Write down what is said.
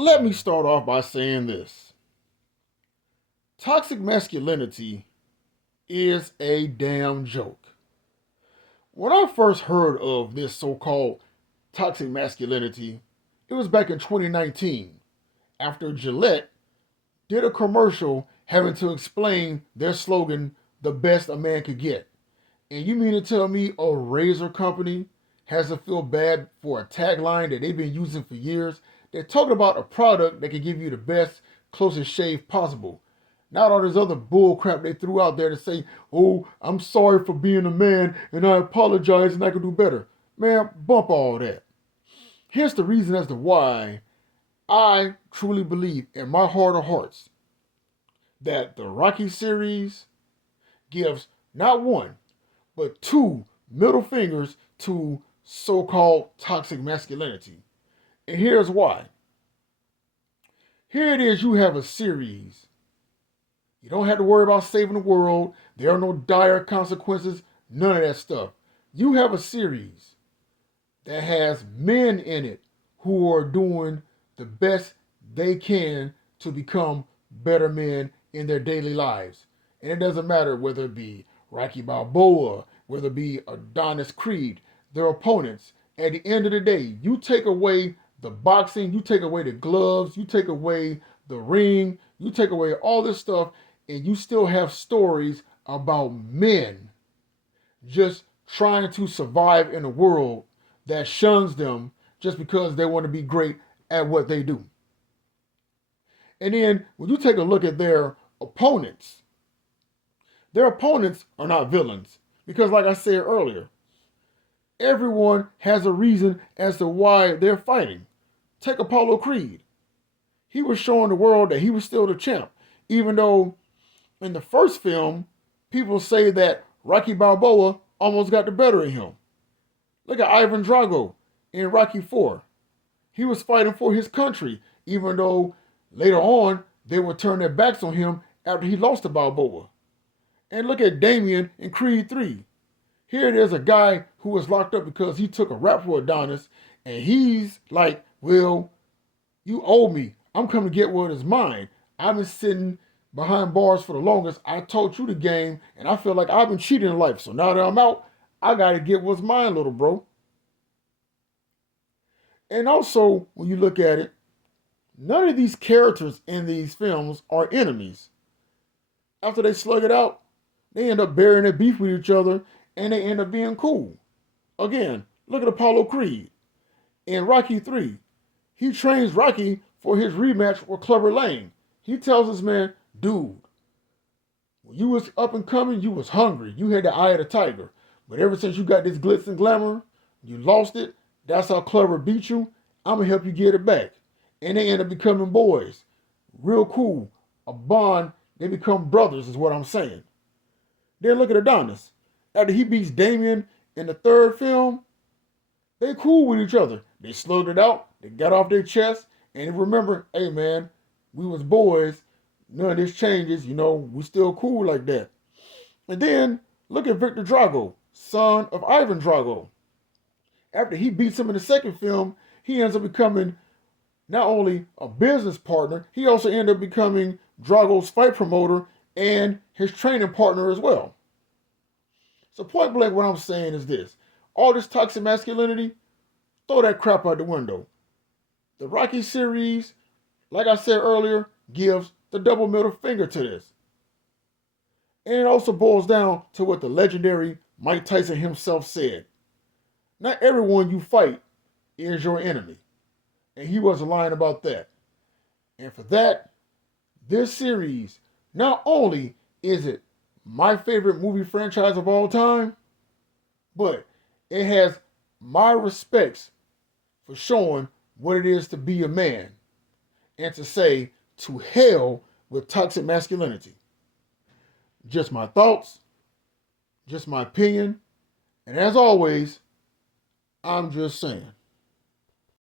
Let me start off by saying this: toxic masculinity is a damn joke. When I first heard of this so called toxic masculinity, it was back in 2019 after Gillette did a commercial having to explain their slogan, the best a man could get. And you mean to tell me a razor company has to feel bad for a tagline that they've been using for years? They're talking about a product that can give you the best, closest shave possible. Not all this other bull crap they threw out there to say, oh, I'm sorry for being a man and I apologize and I can do better. Man, bump all that. Here's the reason as to why I truly believe in my heart of hearts that the Rocky series gives not one, but two middle fingers to so called toxic masculinity. And here's why. Here it is, you have a series. You don't have to worry about saving the world. There are no dire consequences, none of that stuff. You have a series that has men in it who are doing the best they can to become better men in their daily lives. And it doesn't matter whether it be Rocky Balboa, whether it be Adonis Creed, their opponents. At the end of the day, you take away the boxing, you take away the gloves, you take away the ring, you take away all this stuff, and you still have stories about men just trying to survive in a world that shuns them just because they want to be great at what they do. And then when you take a look at their opponents are not villains. Because like I said earlier, everyone has a reason as to why they're fighting. Take Apollo Creed. He was showing the world that he was still the champ. Even though in the first film, people say that Rocky Balboa almost got the better of him. Look at Ivan Drago in Rocky 4. He was fighting for his country, even though later on they would turn their backs on him after he lost to Balboa. And look at Damien in Creed 3. Here there's a guy who was locked up because he took a rap for Adonis, and he's like, well, you owe me. I'm coming to get what is mine. I've been sitting behind bars for the longest. I taught you the game, and I feel like I've been cheating in life. So now that I'm out, I got to get what's mine, little bro. And also, when you look at it, none of these characters in these films are enemies. After they slug it out, they end up burying their beef with each other, and they end up being cool. Again, look at Apollo Creed. In Rocky 3, he trains Rocky for his rematch with Clubber Lang. He tells this man, dude, when you was up and coming, you was hungry. You had the eye of the tiger. But ever since you got this glitz and glamour, you lost it. That's how Clubber beat you. I'm going to help you get it back. And they end up becoming boys. Real cool. A bond. They become brothers is what I'm saying. Then look at Adonis. After he beats Damien in the third film, they cool with each other. They slugged it out. They got off their chest. And remember, hey man, we was boys. None of this changes. You know, we still cool like that. And then look at Victor Drago, son of Ivan Drago. After he beats him in the second film, he ends up becoming not only a business partner, he also ended up becoming Drago's fight promoter and his training partner as well. So point blank, what I'm saying is this. All this toxic masculinity, throw that crap out the window. The Rocky series, like I said earlier, gives the double middle finger to this. And it also boils down to what the legendary Mike Tyson himself said. Not everyone you fight is your enemy. And he wasn't lying about that. And for that, this series, not only is it my favorite movie franchise of all time, but it has my respects for showing what it is to be a man and to say to hell with toxic masculinity. Just my thoughts, just my opinion, and as always, I'm just saying.